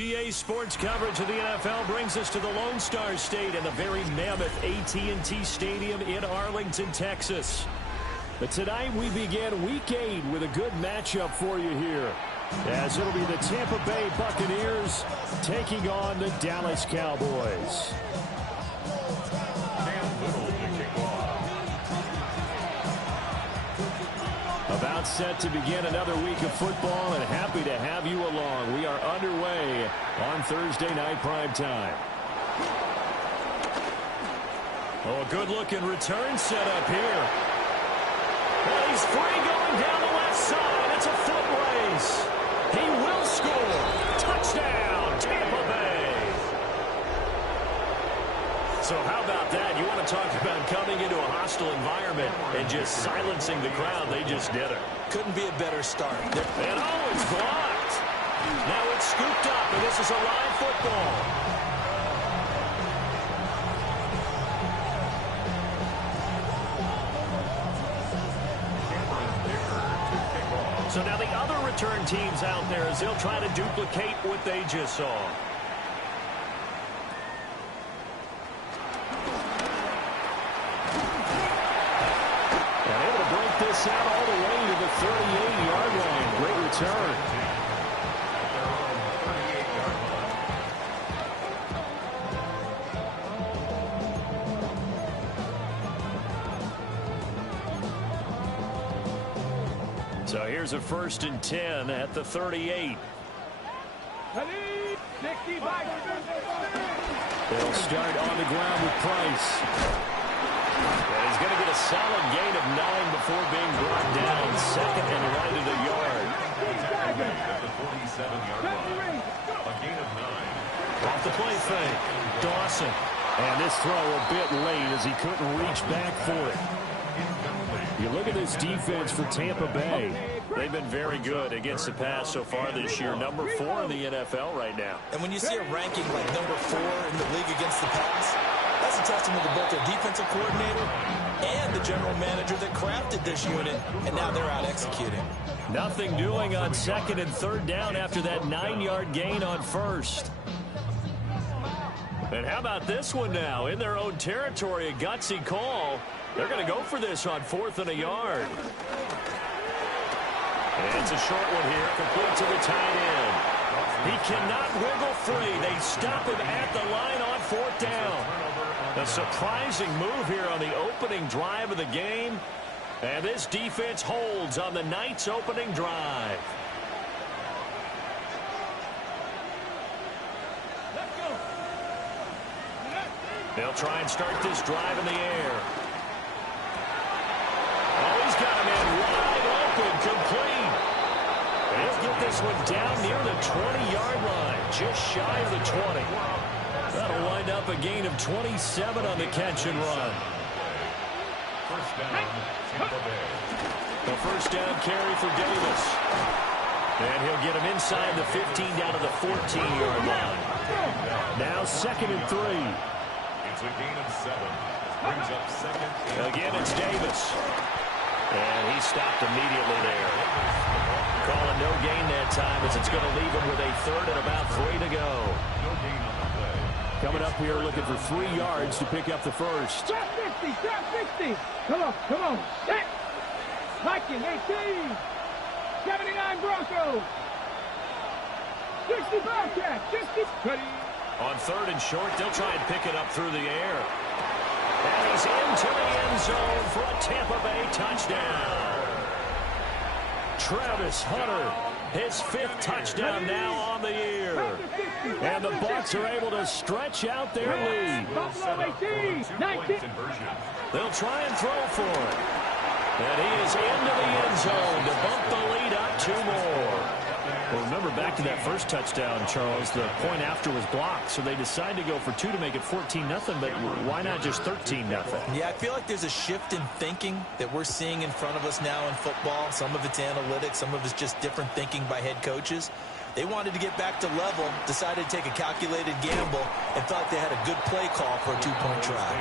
EA Sports coverage of the NFL brings us to the Lone Star State and the very mammoth AT&T Stadium in Arlington, Texas. But tonight we begin Week 8 with a good matchup for you here, as it'll be the Tampa Bay Buccaneers taking on the Dallas Cowboys. About set to begin another week of football, and happy to have you along. We are underway on Thursday night primetime. Oh, a good-looking return set up here. Well, he's free going down the left side. It's a foot race. He will score. Touchdown, Tampa Bay. So how about that? You want to talk about coming into a hostile environment and just silencing the crowd. They just did it. Couldn't be a better start. And oh, it's blocked. Now it's scooped up, and this is a live football. So now the other return teams out there as they'll try to duplicate what they just saw. This out all the way to the 38-yard line. Great return. So here's a 1st and 10 at the 38. They'll start on the ground with Price. And he's going to get a solid gain of 9 before being brought down. 2nd and right at a yard. At the 47-yard line. A gain of 9. Off the play fake. Dawson. And this throw a bit late as he couldn't reach back for it. You look at this defense for Tampa Bay. They've been very good against the pass so far this year. Number 4 in the NFL right now. And when you see a ranking like number 4 in the league against the pass, that's a testament to both their defensive coordinator and the general manager that crafted this unit, and now they're out executing. Nothing doing on 2nd and 3rd down after that 9-yard gain on 1st. And how about this one now? In their own territory, a gutsy call. They're going to go for this on 4th and a yard. And it's a short one here, complete to the tight end. He cannot wiggle free. They stop him at the line on 4th down. A surprising move here on the opening drive of the game. And this defense holds on the night's opening drive. They'll try and start this drive in the air. Oh, he's got him in wide open, complete. And he'll get this one down near the 20-yard line, just shy of the 20. That'll wind up a gain of 27 on the catch and run. First down, Tampa Bay. The first down carry for Davis. And he'll get him inside the 15 down to the 14-yard line. Now 2nd and 3. It's a gain of 7. Brings up 2nd. Again, it's Davis. And he stopped immediately there. Calling no gain that time as it's going to leave him with a 3rd and about 3 to go. No gain on the play. Coming up here looking for 3 yards to pick up the first. Drop 50, drop 50. Come on. Set. Viking, 18. 79 Broncos. 60 Bobcats. 60. On 3rd and short, they'll try and pick it up through the air. And he's into the end zone for a Tampa Bay touchdown. Travis Hunter, his 5th touchdown now on the year. And the Bucs are able to stretch out their lead. Buffalo 18. 19. They'll try and throw for it. And he is into the end zone to bump the lead up 2 more. Well, remember back to that first touchdown, Charles, the point after was blocked, so they decided to go for 2 to make it 14-0, but why not just 13-0? Yeah, I feel like there's a shift in thinking that we're seeing in front of us now in football. Some of it's analytics, some of it's just different thinking by head coaches. They wanted to get back to level, decided to take a calculated gamble, and thought they had a good play call for a 2-point try.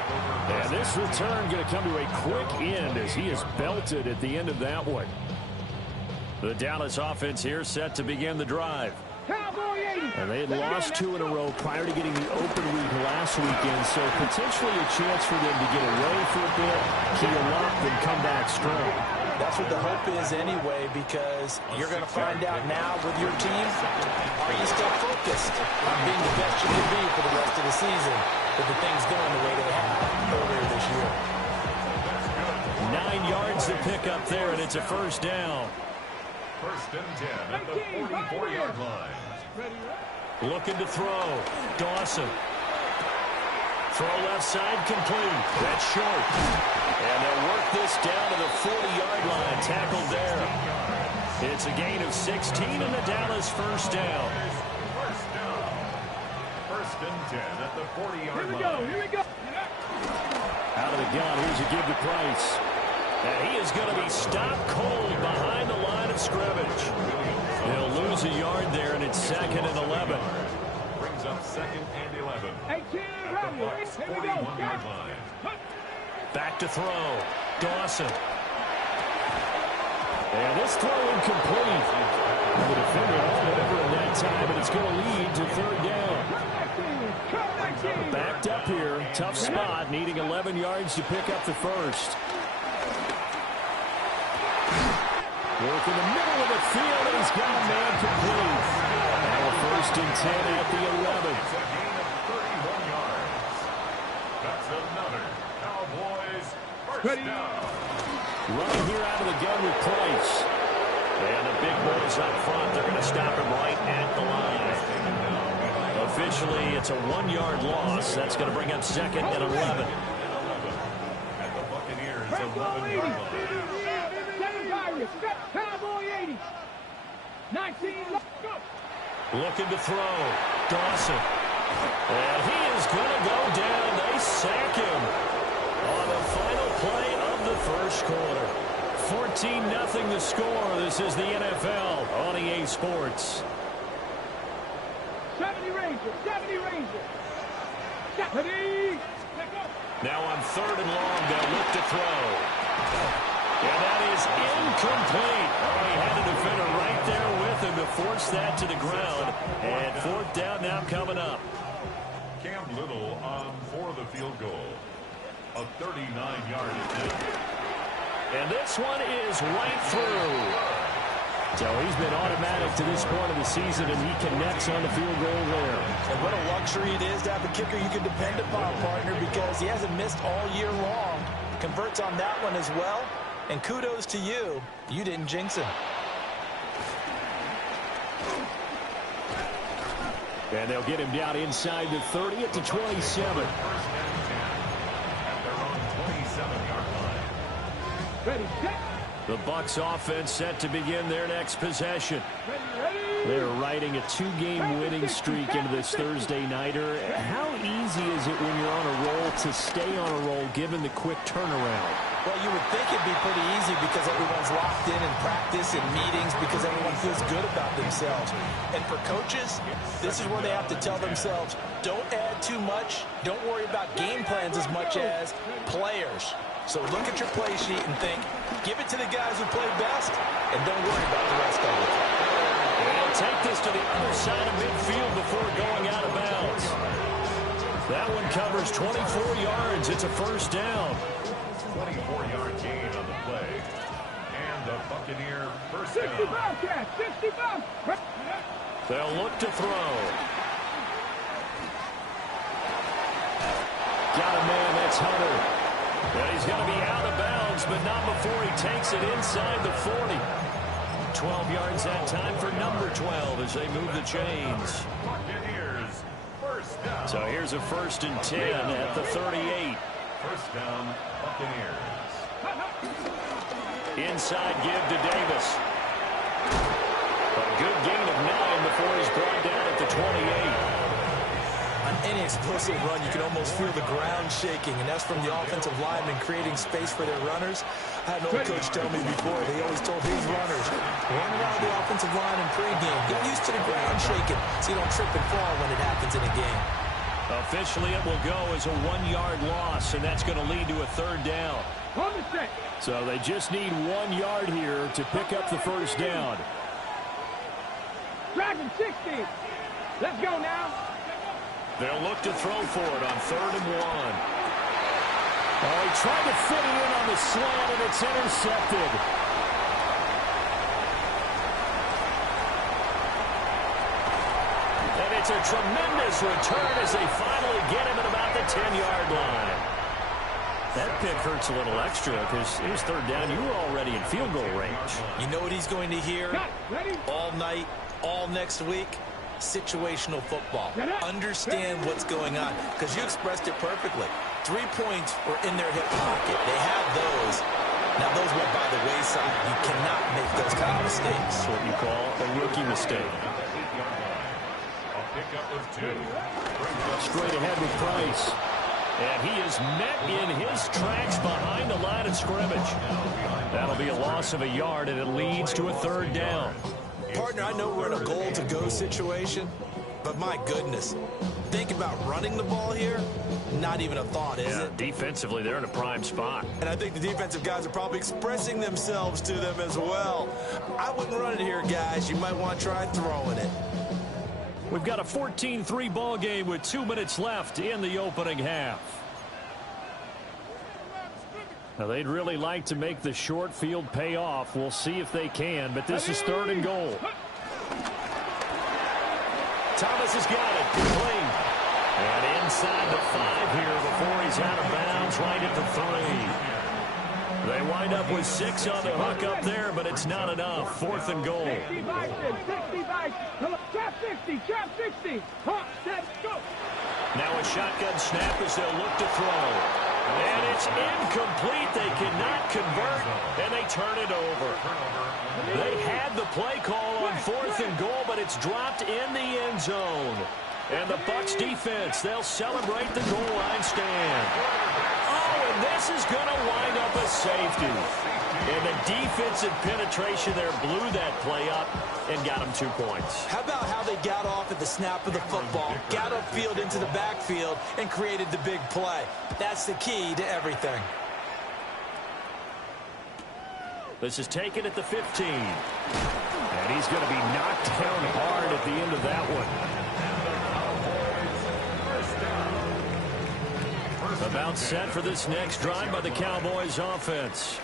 And this return going to come to a quick end as he is belted at the end of that one. The Dallas offense here set to begin the drive. And they had lost 2 in a row prior to getting the open week last weekend, so potentially a chance for them to get away for a bit, heal up, and come back strong. That's what the hope is anyway, because you're going to find out now with your team, are you still focused on being the best you can be for the rest of the season with the things going the way they have earlier this year? 9 yards to pick up there, and it's a first down. First and 10 at the 44-yard line. Looking to throw. Dawson. Throw left side complete. That's short. And they'll work this down to the 40-yard line. Tackled there. It's a gain of 16 and the Dallas first down. First and 10 at the 40-yard line. Here we go. Out of the gun. Here's a give to Price. And he is going to be stopped cold behind the line of scrimmage. He'll lose a yard there, and it's 2nd and 11. Brings up 2nd and 11. 18 At the Bucs 41-yard line. Back to throw. Dawson. And this throw incomplete. The defender all over in that time, and it's going to lead to 3rd down. Backed up here. Tough spot, needing 11 yards to pick up the first. Work in the middle of the field, and he's got a man complete. Now a 1st and 10 at the 11. It's a gain of 31 yards. That's another Cowboys first down. Running here out of the gun with Price. And the big boys up front, they're going to stop him right at the line. Officially, it's a 1-yard loss. That's going to bring up 2nd and 11. At the Buccaneers 11-yard line. Cowboy 80. 19. Looking to throw. Dawson. And he is going to go down. They sack him on the final play of the first quarter. 14-0 the score. This is the NFL on EA Sports. 70 Rangers. 70 Rangers. 70. Now on 3rd and long, they'll look to throw. And that is incomplete. Oh, he had a defender right there with him to force that to the ground. And 4th down now coming up. Cam Little on for the field goal. A 39-yard attempt. And this one is right through. So he's been automatic to this point of the season, and he connects on the field goal there. And what a luxury it is to have a kicker you can depend upon, partner, because he hasn't missed all year long. Converts on that one as well. And kudos to you. You didn't jinx him. And they'll get him down inside the 30 at the 27. First and 10 at their own 27-yard line. Ready, set. The Bucs offense set to begin their next possession. They're riding a 2-game winning streak into this Thursday nighter. How easy is it when you're on a roll to stay on a roll given the quick turnaround? Well, you would think it'd be pretty easy because everyone's locked in practice and meetings because everyone feels good about themselves. And for coaches, this is where they have to tell themselves, don't add too much. Don't worry about game plans as much as players. So look at your play sheet and think, give it to the guys who play best, and don't worry about the rest of it. They'll take this to the other side of midfield before going out of bounds. That one covers 24 yards. It's a first down. 24-yard gain on the play. And the Buccaneer first 60 down. Bobcats. 60 Bobcats. They'll look to throw. Got a man, that's Hunter. And he's going to be out of bounds, but not before he takes it inside the 40. 12 yards that time for number 12 as they move the chains. Buccaneers first down. So here's a 1st and 10 at the 38. First down, Buccaneers. Inside give to Davis. A good gain of 9 before he's brought down at the 28. On any explosive run, you can almost feel the ground shaking, and that's from the offensive linemen creating space for their runners. I had an old coach tell me before, they always told his runners, run around the offensive line in pregame. Get used to the ground shaking so you don't trip and fall when it happens in a game. Officially, it will go as a 1-yard loss, and that's going to lead to a 3rd down. So they just need 1 yard here to pick up the first down. Driving 60. Let's go now. They'll look to throw for it on 3rd and 1. Oh, he tried to fit it in on the slant, and it's intercepted. And it's a tremendous return as they finally get him at about the 10-yard line. That pick hurts a little extra because it was 3rd down. You were already in field goal range. You know what he's going to hear all night, all next week? Situational football. Understand what's going on, because you expressed it perfectly. 3 points were in their hip pocket. They have those. Now, those went by the wayside. You cannot make those kind of mistakes. That's what you call a rookie mistake. Straight ahead with Price. And he is met in his tracks behind the line of scrimmage. That'll be a loss of a yard, and it leads to a 3rd down. Partner, I know we're in a goal-to-go situation, but my goodness, think about running the ball here. Not even a thought, is it? Defensively, they're in a prime spot. And I think the defensive guys are probably expressing themselves to them as well. I wouldn't run it here, guys. You might want to try throwing it. We've got a 14-3 ball game with 2 minutes left in the opening half. Now, they'd really like to make the short field pay off. We'll see if they can, but this is 3rd and goal. Thomas has got it. Complete. And inside the 5 here before he's out of bounds, right at the 3. They wind up with 6 on the hook up there, but it's not enough. 4th and goal. 65. Trap 60. Trap 60. Hop, set, go. Now a shotgun snap as they'll look to throw. And it's incomplete. They cannot convert, and they turn it over. They had the play call on 4th and goal, but it's dropped in the end zone. And the Bucs defense, they'll celebrate the goal line stand. Oh, and this is going to wind up a safety. And the defensive penetration there blew that play up and got them 2 points. How about how they got off at the snap of the football, got upfield into the backfield, and created the big play? That's the key to everything. This is taken at the 15. And he's going to be knocked down hard at the end of that one. About set for this next drive by the Cowboys offense.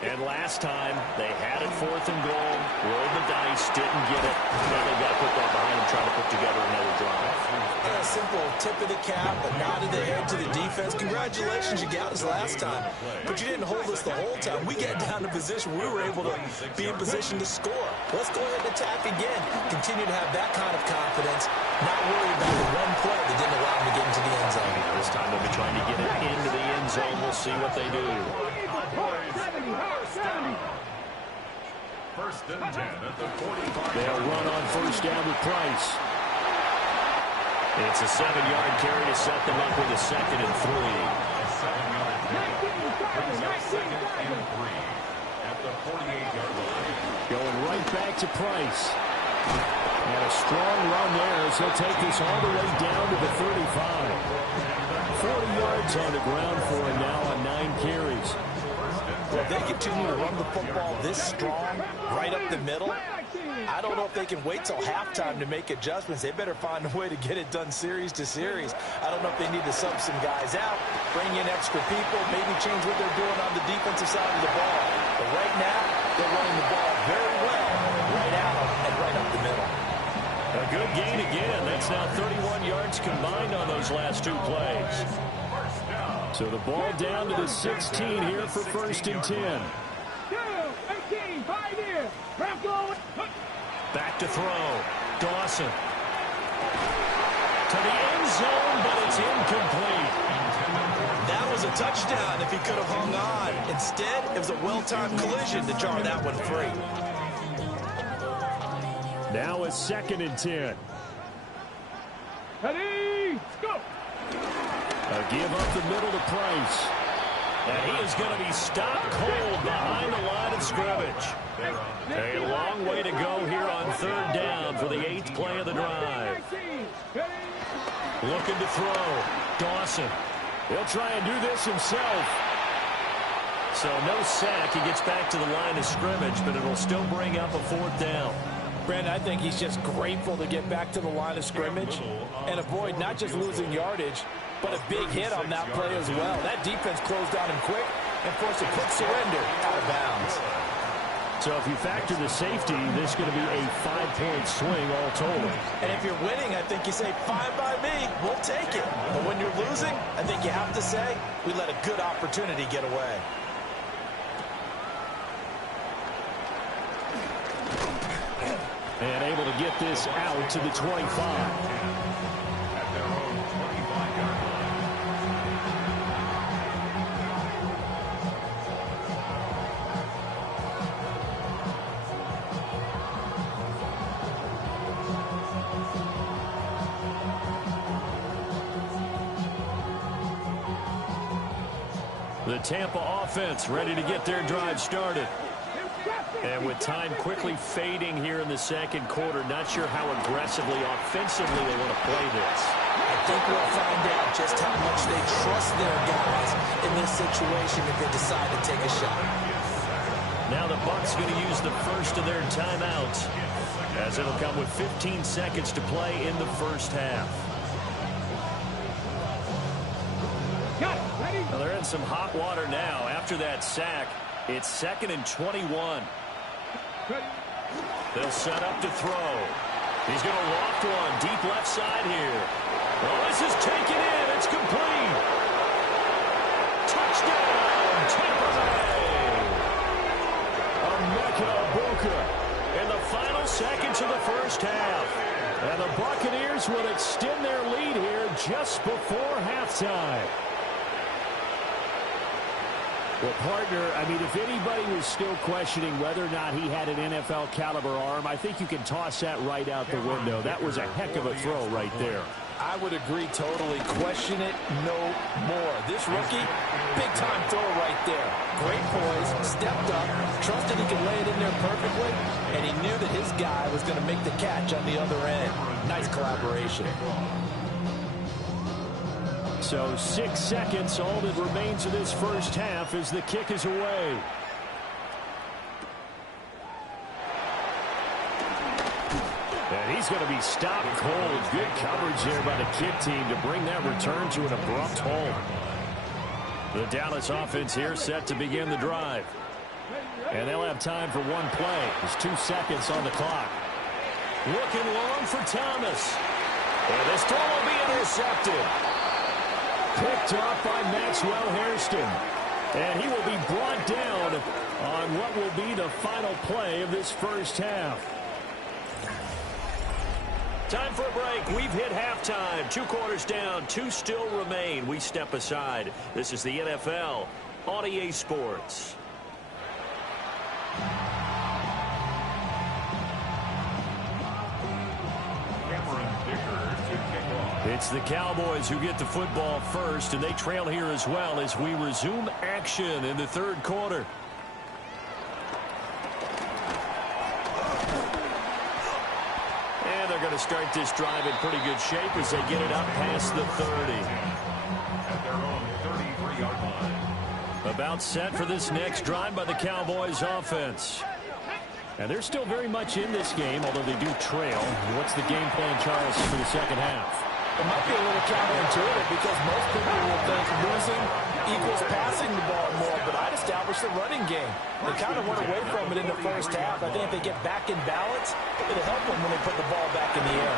And last time, they had it 4th and goal, rolled the dice, didn't get it. Now they've got to put that behind them, trying to put together another drive. A simple tip of the cap, a nod of the head to the defense. Congratulations, you got us last time. But you didn't hold us the whole time. We got down to position. We were able to be in position to score. Let's go ahead and attack again. Continue to have that kind of confidence. Not worry about the one play that didn't allow them to get into the end zone. This time they'll be trying to get it into the end zone. We'll see what they do. 1st and 10 at the 45. They'll run on 1st down with Price. It's a 7-yard carry to set them up with a 2nd and 3. A 7-yard carry. 2nd and 3 at the 48-yard line. Going right back to Price. And a strong run there as he'll take this all the way down to the 35. 40 yards on the ground for him now on 9 carries. Well, if they continue to run the football this strong, right up the middle, I don't know if they can wait till halftime to make adjustments. They better find a way to get it done series to series. I don't know if they need to sub some guys out, bring in extra people, maybe change what they're doing on the defensive side of the ball. But right now, they're running the ball very well, right out and right up the middle. A good gain again. That's now 31 yards combined on those last 2 plays. So the ball down to the 16 here for 1st and 10. 18, 5 here. Back to throw. Dawson. To the end zone, but it's incomplete. That was a touchdown if he could have hung on. Instead, it was a well-timed collision to jar that one free. Now a 2nd and 10. Ready, go. A give up the middle to Price. And he is going to be stopped cold behind the line of scrimmage. A long way to go here on 3rd down for the 8th play of the drive. Looking to throw. Dawson. He'll try and do this himself. So no sack. He gets back to the line of scrimmage, but it'll still bring up a 4th down. Brandon, I think he's just grateful to get back to the line of scrimmage and avoid not just losing yardage, but a big hit on that play as well. That defense closed on him quick and forced a quick surrender out of bounds. So if you factor the safety, this is going to be a 5-point swing all total. And if you're winning, I think you say, fine by me, we'll take it. But when you're losing, I think you have to say, we let a good opportunity get away. And able to get this out to the 25. At their own 25-yard line. The Tampa offense ready to get their drive started. And with time quickly fading here in the second quarter, not sure how aggressively, offensively they want to play this. I think we'll find out just how much they trust their guys in this situation if they decide to take a shot. Now the Bucs going to use the first of their timeouts, as it'll come with 15 seconds to play in the first half. Well, they're in some hot water now. After that sack, it's 2nd and 21. They'll set up to throw. He's going to loft one deep left side here. Well, this is taken in. It's complete. Touchdown, Tampa Bay. Emeka Egbuka in the final seconds of the first half. And the Buccaneers will extend their lead here just before halftime. Well, partner, I mean, if anybody was still questioning whether or not he had an NFL caliber arm, I think you can toss that right out the window. That was a heck of a throw right there. I would agree totally. Question it no more. This rookie, big-time throw right there. Great poise, stepped up, trusted he could lay it in there perfectly, and he knew that his guy was going to make the catch on the other end. Nice collaboration. So 6 seconds, all that remains of this first half as the kick is away. And he's going to be stopped cold. Good coverage there by the kick team to bring that return to an abrupt halt. The Dallas offense here set to begin the drive. And they'll have time for one play. There's 2 seconds on the clock. Looking long for Thomas. And this throw will be intercepted. Picked off by Maxwell Hairston. And he will be brought down on what will be the final play of this first half. Time for a break. We've hit halftime. 2 quarters down. 2 still remain. We step aside. This is the NFL on EA Sports. It's the Cowboys who get the football first, and they trail here as well as we resume action in the third quarter. And they're going to start this drive in pretty good shape as they get it up past the 30. At their own 33-yard line. About set for this next drive by the Cowboys offense. And they're still very much in this game, although they do trail. What's the game plan, Charles, for the second half? It might be a little counterintuitive because most people will think losing equals passing the ball more, but I'd establish the running game. They kind of went away from it in the first half. I think if they get back in balance, it'll help them when they put the ball back in the air.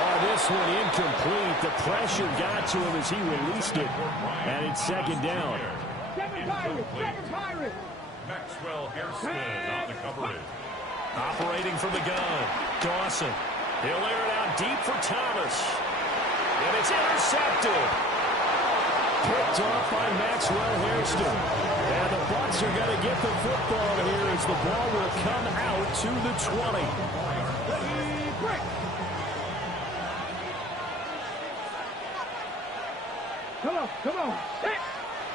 Oh, this one incomplete. The pressure got to him as he released it, and it's second down. Maxwell Hairston on the coverage. Operating from the gun, Dawson. He'll air it out deep for Thomas. And it's intercepted. Picked off by Maxwell Hairston. And the Bucs are going to get the football here as the ball will come out to the 20. Come on.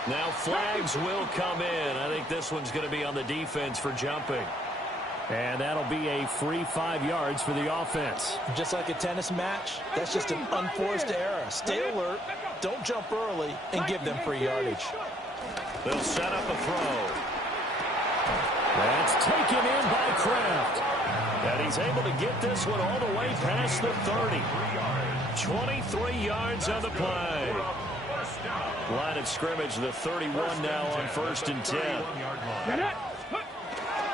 Now flags will come in. I think this one's going to be on the defense for jumping. And that'll be a free 5 yards for the offense. Just like a tennis match, that's just an unforced error. Stay alert, don't jump early, and give them free yardage. They'll set up a throw. That's taken in by Kraft. And he's able to get this one all the way past the 30. 23 yards on the play. Line of scrimmage, the 31 now on 1st and 10.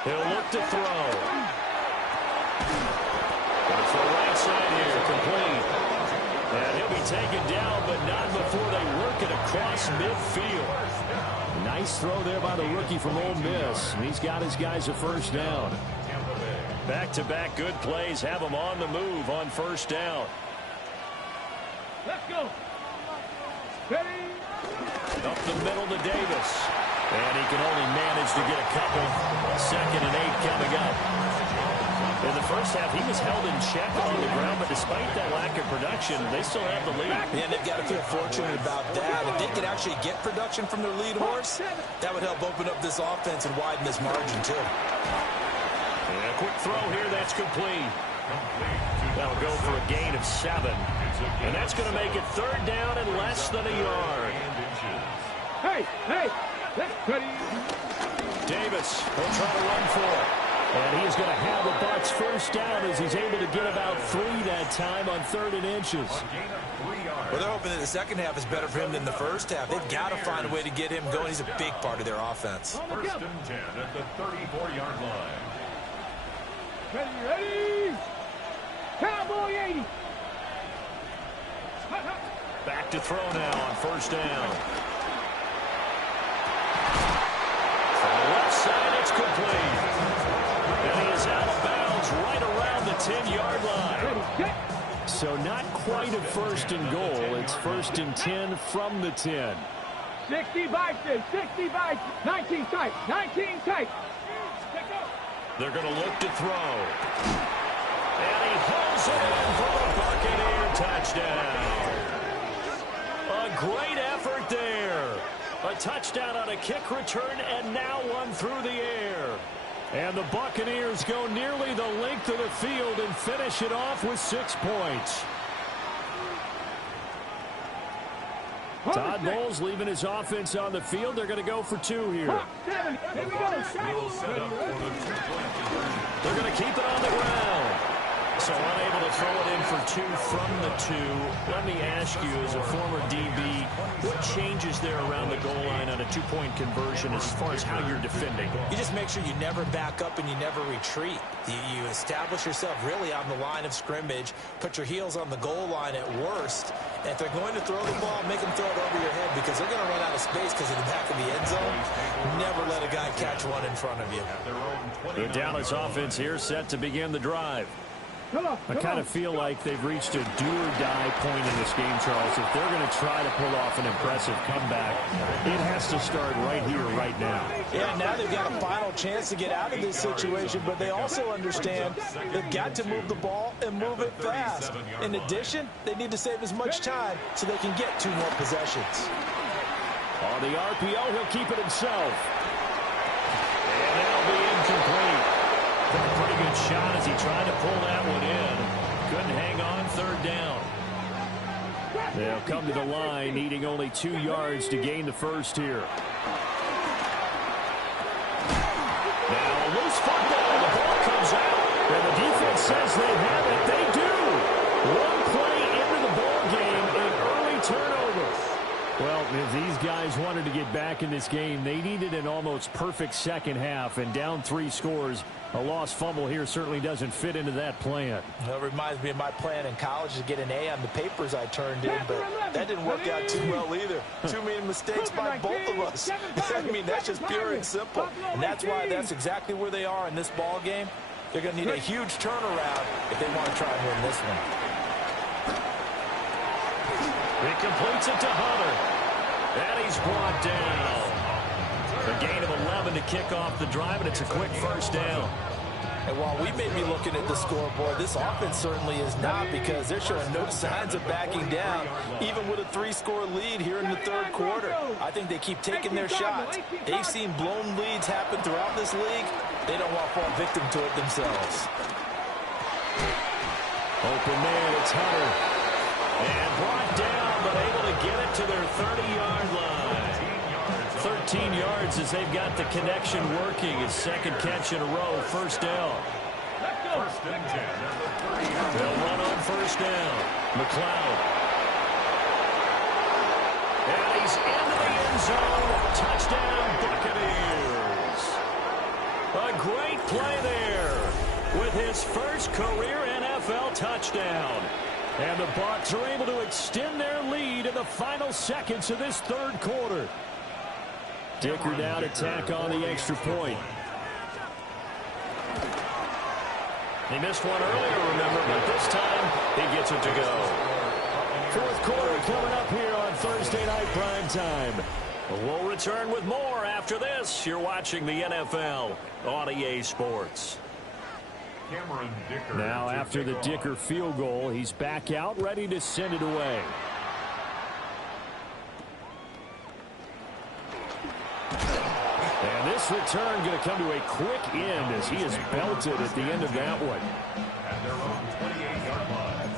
He'll look to throw. Goes for the right side here, complete. And he'll be taken down, but not before they work it across midfield. Nice throw there by the rookie from Ole Miss. And he's got his guys a first down. Back-to-back good plays have him on the move on 1st down. Let's go. Ready? Up the middle to Davis. And he can only manage to get a couple. 2nd and 8 coming up. In the first half, he was held in check on the ground, but despite that lack of production, they still have the lead. And they've got to feel fortunate about that. If they could actually get production from their lead horse, that would help open up this offense and widen this margin, too. And a quick throw here, that's complete. That'll go for a gain of 7. And that's going to make it 3rd down and less than a yard. Hey, let's cut it. Davis will try to run for it. And he's going to have the Bucs first down as he's able to get about 3 that time on 3rd and inches. Well, they're hoping that the second half is better for him than the first half. They've got to find a way to get him going. He's a big part of their offense. 1st and 10 at the 34-yard line. Ready? Cowboy 80. Back to throw now on 1st down. From the left side, it's complete. And he is out of bounds right around the 10-yard line. So not quite a 1st and goal. It's 1st and 10 from the 10. 60 by 19 tight. 19 tight. They're going to look to throw. And he hauls it in for the Buccaneer touchdown. A great effort there. A touchdown on a kick return, and now one through the air. And the Buccaneers go nearly the length of the field and finish it off with 6 points. Todd Bowles leaving his offense on the field. They're going to go for 2 here. Here we go. They're going to keep it on the ground. So unable to throw it in for 2 from the 2. Let me ask you, as a former DB, what changes there around the goal line on a 2-point conversion as far as how you're defending? You just make sure you never back up and you never retreat. You establish yourself really on the line of scrimmage, put your heels on the goal line at worst. And if they're going to throw the ball, make them throw it over your head because they're going to run out of space because of the back of the end zone. Never let a guy catch one in front of you. The Dallas offense here set to begin the drive. I kind of feel like they've reached a do-or-die point in this game, Charles. If they're going to try to pull off an impressive comeback, it has to start right here, right now. Yeah, now they've got a final chance to get out of this situation, but they also understand they've got to move the ball and move it fast. In addition, they need to save as much time so they can get 2 more possessions. On the RPO, he'll keep it himself. And that'll be incomplete. Took a pretty good shot as he tried to pull that one in. Couldn't hang on 3rd down. They'll come to the line, needing only 2 yards to gain the first here. Now a loose football. The ball comes out. And the defense says they have it. They do. 1 play into the ball game, an early turnover. Well, if these guys wanted to get back in this game, they needed an almost perfect second half, and down 3 scores. A lost fumble here certainly doesn't fit into that plan. Well, it reminds me of my plan in college to get an A on the papers I turned in, but that didn't work out too well either. Too many mistakes by both of us. I mean, that's just pure and simple. And that's why that's exactly where they are in this ball game. They're going to need a huge turnaround if they want to try and win this one. He completes it to Hunter. And he's brought down. A gain of 11 to kick off the drive, and it's a quick first down. And while we may be looking at the scoreboard, this offense certainly is not because they're showing no signs of backing down, even with a 3-score lead here in the 3rd quarter. I think they keep taking their shots. They've seen blown leads happen throughout this league. They don't want to fall victim to it themselves. Open man, it's Hunter. And brought down, but able to get it to their 30-yard line. 13 yards as they've got the connection working. His second catch in a row, first down. First and 10 at the 30. They'll run on first down. McLeod. And he's into the end zone. Touchdown, Buccaneers. A great play there with his first career NFL touchdown. And the Bucs are able to extend their lead in the final seconds of this third quarter. Dicker now to tack on the extra point. He missed one earlier, remember, but this time he gets it to go. Fourth quarter coming up here on Thursday Night Prime Time. We'll return with more after this. You're watching the NFL on EA Sports. Now after the Dicker field goal, he's back out, ready to send it away. And this return going to come to a quick end as he is belted at the end of that one. At their own 28-yard line.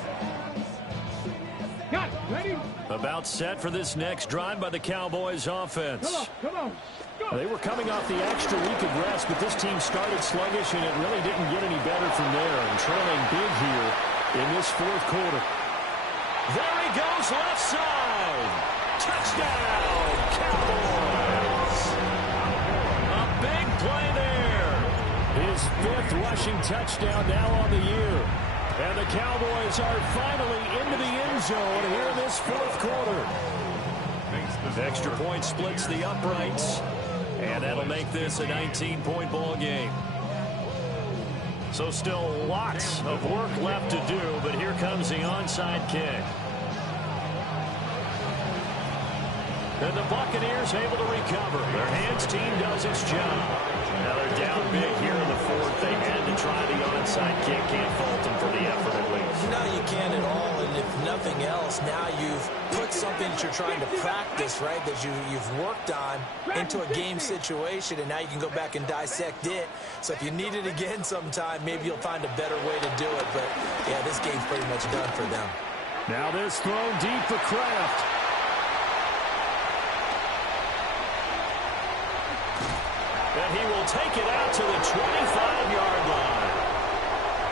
Got it. Ready? About set for this next drive by the Cowboys offense. Come on. Go. They were coming off the extra week of rest, but this team started sluggish, and it really didn't get any better from there. And trailing big here in this fourth quarter. There he goes, left side. Touchdown, Cowboys. A big play there. His fifth rushing touchdown now on the year. And the Cowboys are finally into the end zone here in this fourth quarter. Extra point splits the uprights. And that'll make this a 19-point ball game. So still lots of work left to do, but here comes the onside kick. And the Buccaneers able to recover. Their hands team does its job. Now they're down big here in the fourth. They had to try the onside kick. Can't fault them for the effort at least. No, you can't at all. And if nothing else, now you've put something that you're trying to practice, right, that you've worked on into a game situation, and now you can go back and dissect it. So if you need it again sometime, maybe you'll find a better way to do it. But, yeah, this game's pretty much done for them. Now this thrown deep for Kraft. And he will take it out to the 25-yard line.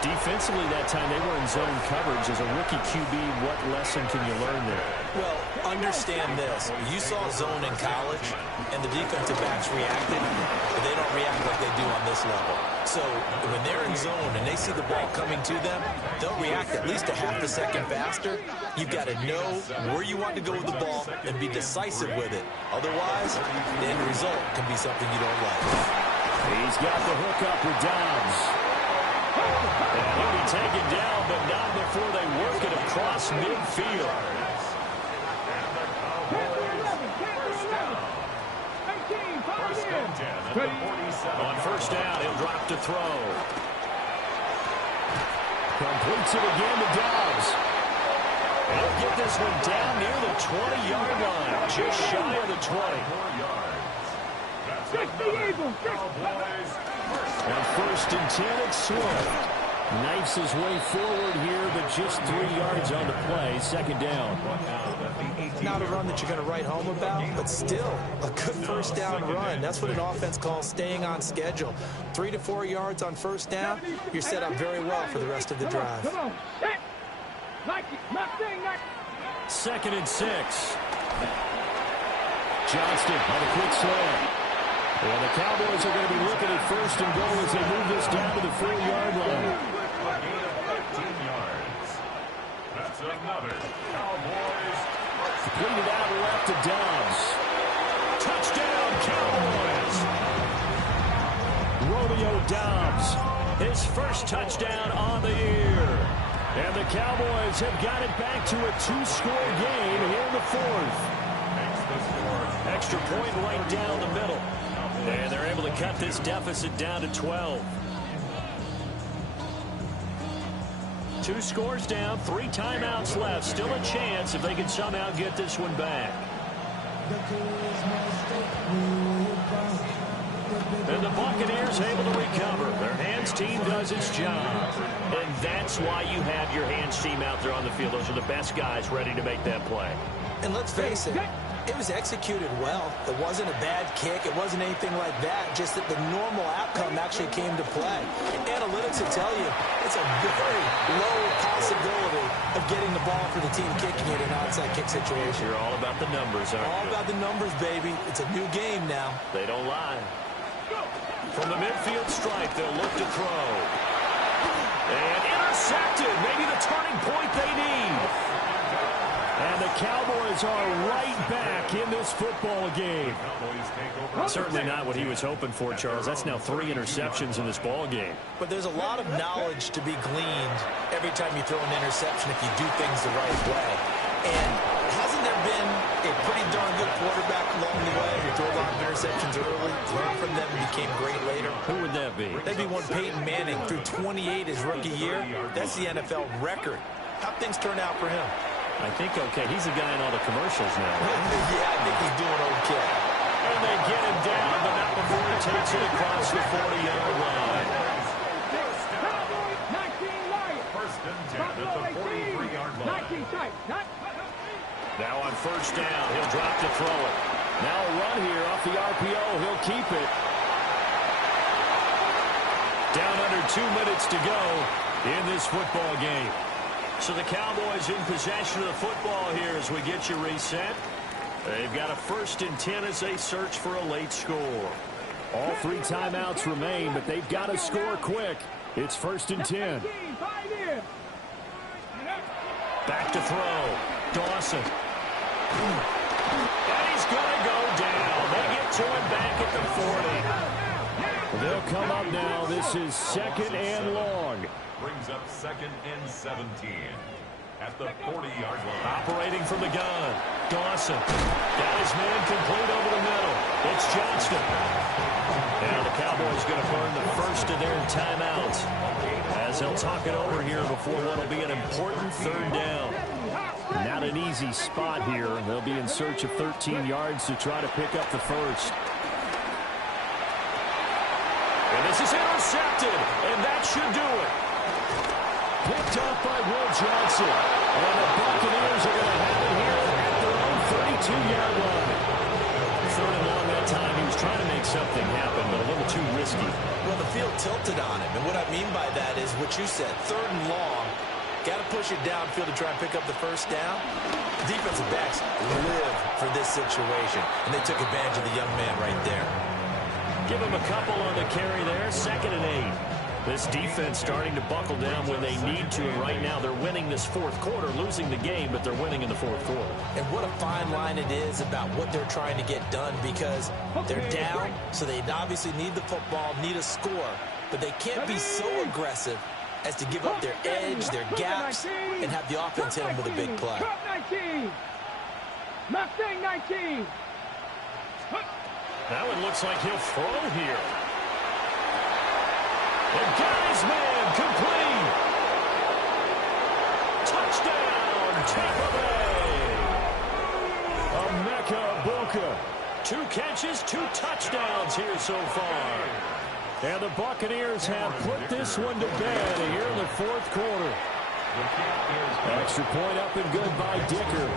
Defensively that time, they were in zone coverage. As a rookie QB, what lesson can you learn there? Well, understand this. You saw zone in college, and the defensive backs reacted, but they don't react like they do on this level. So when they're in zone and they see the ball coming to them, they'll react at least a half a second faster. You've got to know where you want to go with the ball and be decisive with it. Otherwise, the end result can be something you don't like. He's got the hook up with Dobbs. And he'll be taken down, but not before they work it across midfield. On first down, he'll drop to throw. Completes it again to Dobbs. And he'll get this one down near the 20-yard line, just shy of the 20. On first and 10, it's Swift. Knifes his way forward here, but just 3 yards on the play. Second down. Not a run that you're going to write home about, but still a good first down run. That's what an offense calls staying on schedule. 3 to 4 yards on first down, you're set up very well for the rest of the drive. Come on. Second and 6. Johnston on a quick slant. And the Cowboys are going to be looking at first and goal as they move this down to the 4-yard line. A gain of 15 yards. That's another Cowboys. Completed out left to Dobbs. Touchdown, Cowboys! Romeo Dobbs, his first touchdown on the year. And the Cowboys have got it back to a 2-score game here in the fourth. Extra point right down the middle. And they're able to cut this deficit down to 12. 2 scores down, 3 timeouts left. Still a chance if they can somehow get this one back. And the Buccaneers able to recover. Their hands team does its job. And that's why you have your hands team out there on the field. Those are the best guys ready to make that play. And let's face it, It was executed well. It wasn't a bad kick. It wasn't anything like that. Just that the normal outcome actually came to play. Analytics will tell you it's a very low possibility of getting the ball for the team kicking it in an onside kick situation. You're all about the numbers, aren't you? All about the numbers, baby. It's a new game now. They don't lie. From the midfield stripe, they'll look to throw. And intercepted. Maybe the turning point they need. And the Cowboys are right back in this football game. Certainly not what he was hoping for, Charles. That's now 3 interceptions in this ball game. But there's a lot of knowledge to be gleaned every time you throw an interception if you do things the right way. And hasn't there been a pretty darn good quarterback along the way who threw a lot of interceptions early, learned from them, and became great later? Who would that be? That'd be one Peyton Manning, threw 28 his rookie year. That's the NFL record. How'd things turn out for him? I think okay. He's a guy in all the commercials now. Yeah, I think he's doing okay. And they get him down, but not before he takes it across the 40-yard line. First and 10 at the 43-yard line. Now on first down, he'll drop to throw it. Now a run here off the RPO. He'll keep it. Down under 2 minutes to go in this football game. So the Cowboys in possession of the football here as we get you reset. They've got a first and 10 as they search for a late score. All 3 timeouts remain, but they've got to score quick. It's first and 10. Back to throw. Dawson. And he's going to go down. They get to him back at the 40. They'll come up now. This is second and long. Brings up second and 17 at the 40-yard line. Operating from the gun. Dawson. Got his man complete over the middle. It's Johnston. Now the Cowboys going to burn the first of their timeouts as they'll talk it over here before what'll be an important third down. Not an easy spot here. They'll be in search of 13 yards to try to pick up the first. And this is intercepted, and that should do it. Picked up by Will Johnson. And the Buccaneers are going to have it here at their own 32-yard line. Third and long that time. He was trying to make something happen, but a little too risky. Well, the field tilted on him. And what I mean by that is what you said. Third and long. Got to push it downfield to try and pick up the first down. Defensive backs live for this situation. And they took advantage of the young man right there. Give him a couple on the carry there. Second and 8. This defense starting to buckle down when they need to, and right now they're winning this fourth quarter, losing the game, but they're winning in the fourth quarter. And what a fine line it is about what they're trying to get done, because they're down, so they obviously need the football, need a score, but they can't be so aggressive as to give up their edge, their gaps, and have the offense hit them with a big play. Mustang 19. That one looks like he'll throw here. And got his man complete. Touchdown, Tampa Bay. Emeka Egbuka. 2 catches, 2 touchdowns here so far. And the Buccaneers have put this one to bed here in the fourth quarter. Extra point up and good by Dicker.